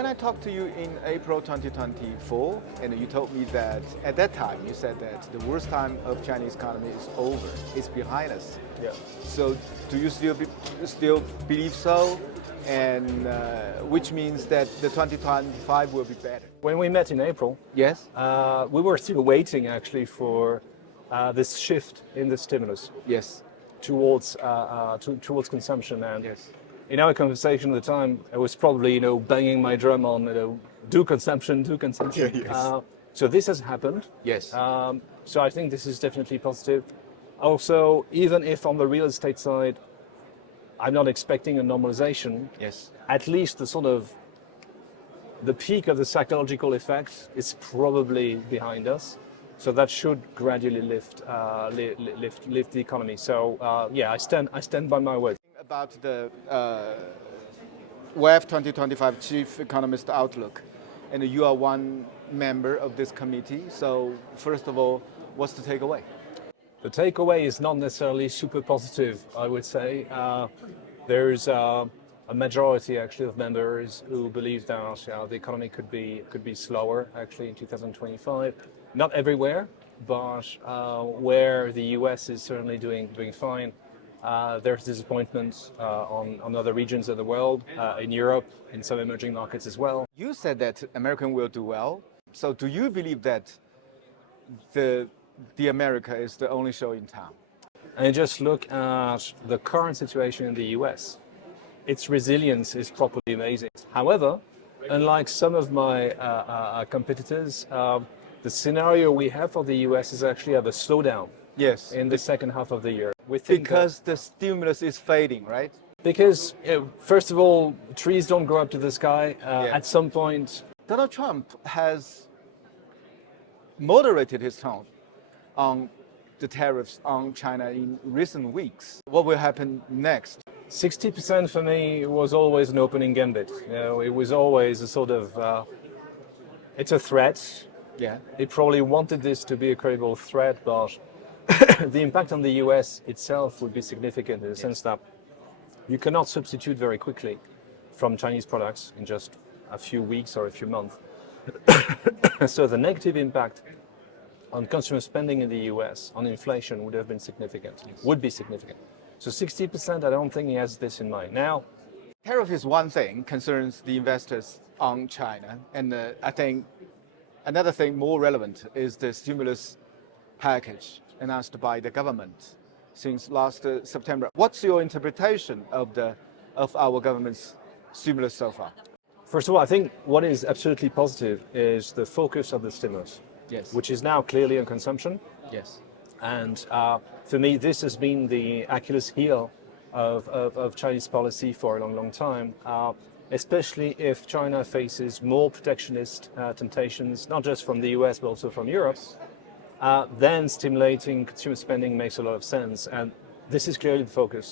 When I talked to you in April 2024, and you told me that at that time you said that the worst time of Chinese economy is over, it's behind us. Yeah. So do you still believe so? And which means that the 2025 will be better. When we met in April, Yes. we were still waiting actually for this shift in the stimulus Yes. towards consumption. And Yes. in our conversation at the time, I was probably banging my drum on do consumption. Yes. So this has happened. Yes. So I think this is definitely positive. Also, even if on the real estate side, I'm not expecting a normalization. Yes. At least the peak of the psychological effect is probably behind us. So that should gradually lift the economy. So yeah, I stand by my word. About the WEF 2025 Chief Economist Outlook, and you are one member of this committee. So first of all, what's the takeaway? The takeaway is not necessarily super positive, I would say. There's a majority actually of members who believe that the economy could be slower actually in 2025. Not everywhere, but where the US is certainly doing fine. There's disappointment on other regions of the world, in Europe, in some emerging markets as well. You said that American will do well. So do you believe that the America is the only show in town? And just look at the current situation in the US. Its resilience is properly amazing. However, unlike some of my competitors, the scenario we have for the US is actually of a slowdown. Yes. In the second half of the year. We think because the stimulus is fading, right? Because first of all, trees don't grow up to the sky. At some point, Donald Trump has moderated his tone on the tariffs on China in recent weeks. What will happen next? 60% for me was always an opening gambit. It was always a sort of, it's a threat. Yeah. He probably wanted this to be a credible threat, but the impact on the US itself would be significant in the sense that you cannot substitute very quickly from Chinese products in just a few weeks or a few months. So the negative impact on consumer spending in the US on inflation would be significant. So 60%, I don't think he has this in mind. Now, tariff is one thing, concerns the investors on China. And I think another thing more relevant is the stimulus package announced by the government since last September. What's your interpretation of our government's stimulus so far? First of all, I think what is absolutely positive is the focus of the stimulus. Yes. Which is now clearly on consumption. Yes. And for me, this has been the Achilles heel of Chinese policy for a long, long time, especially if China faces more protectionist temptations, not just from the US, but also from Europe. Then stimulating consumer spending makes a lot of sense. And this is clearly the focus.